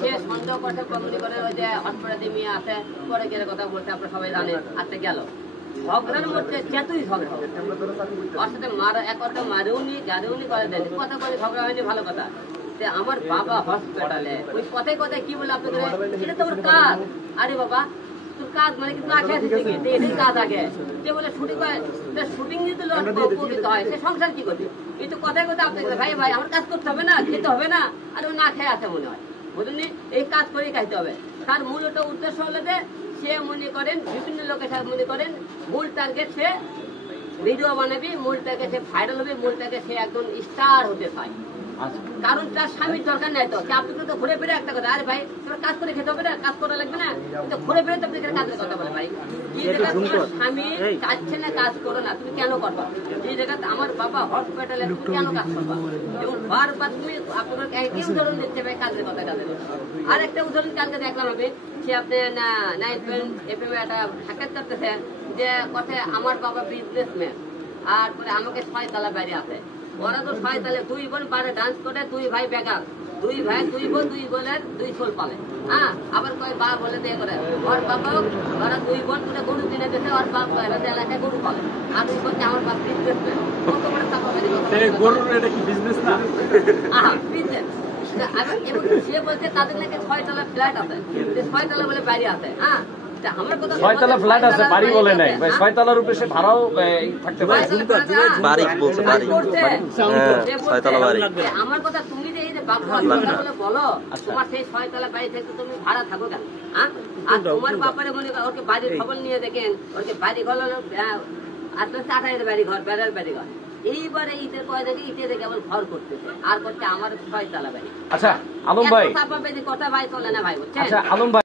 সে সন্দেহ করতে কমিটি করে ওই যে হসপিটালে মেয়ে আছে পরে গেলে কথা বলতে আপনারা সবাই জানেন আজকে গেল ঝগড়ার মধ্যে চেতুই ঝগড়া ওর সাথে মারা এক কথা মারেউনি গাড়িউনি করে দেন কথা করে ঝগড়া হয়নি ভালো কথা আমার বাবা হসপিটালে ওই কথায় কথায় কি বলে আপনাদের এটা তোমার কাজ আরে বাবা তোর কাজ মানে কি না খেয়ে এটাই কাজ আগে যে বলে শুটিং হয় শুটিং যদি উপকৃত হয় সে সংসার কি করবে কিন্তু কথায় কথায় আপনাকে ভাই ভাই আমার কাজ করতে হবে না খেতে হবে না আর ও না খেয়ে আছে মনে হয় বুঝলেন এই কাজ করেই খাইতে হবে তার মূল ওটা উদ্দেশ্য হলো যে সে মনে করেন বিভিন্ন লোকের সাথে মনে করেন মূল টার্গেট সে ভিডিও বানাবি মূল টার্গেট সে ভাইরাল হবে মূল টার্গেট সে একজন স্টার হতে চায় কারণ তার স্বামীর দরকার নাই তো আপনি তো ঘুরে ফিরে একটা কথা আরে ভাই তোমার কাজ করে খেতে হবে না কাজ করা লাগবে না কিন্তু ঘুরে ফিরে তো আপনি কাজের কথা বলে ভাই এই জায়গা স্বামী চাচ্ছে না কাজ করো না তুমি কেন করবা এই জায়গাতে আমার বাবা হসপিটালে তুমি কেন কাজ করবা এবং বারবার তুমি আপনার কি উদাহরণ দিচ্ছে ভাই কাজের কথা কাজের আর একটা উদাহরণ কালকে দেখলাম আমি সে আপনি এফএম একটা সাক্ষাৎ করতেছেন যে কথা আমার বাবা বিজনেসম্যান আর পরে আমাকে 6 তলা বাইরে আছে ওরা তো 6 তালে 2 বোন পারে ডান্স করে 2 ভাই বেকার 2 ভাই 2 বোন 2 বোনের 2 ছোল পালে হ্যাঁ আবার কয় বা বলে দিয়ে করে ওর বাবা ওরা 2 বোন করে গরু কিনে দিতে ওর বাপ এলাকায় গরু পালে আর 2 বোন আমার বাপ বিজনেস কত বড় টাকা বাড়ি গরুর এটা কি বিজনেস না বিজনেস এবং সে বলছে তাদের নাকি 6 তলা ফ্ল্যাট আছে 6 তলা বলে বাড়ি আছে হ্যাঁ আমার কথা 6 তলা ফ্ল্যাট আছে বাড়ি বলে নাই ভাই 6 তলার উপরে সে ভাড়াও থাকতে পারে বাড়ি বলছে বাড়ি 6 তলা বাড়ি আমার কথা তুমি যে এই যে বাবা বলো তোমার সেই 6 তলা বাড়ি থেকে তুমি ভাড়া থাকো কেন হ্যাঁ আর তোমার বাপারে মনে ওকে বাড়ির খবর নিয়ে দেখেন ওকে বাড়ি ঘর আস্তে আস্তে 28 বাড়ি ঘর বেড়ার বাড়ি ঘর এইবারে ইটের কয় দেখে ইটে দেখে কেবল ঘর করতেছে আর করছে আমার 6 তলা বাড়ি আচ্ছা আলম ভাই কথা ভাই চলে না ভাই বুঝছেন আচ্ছা আলম ভাই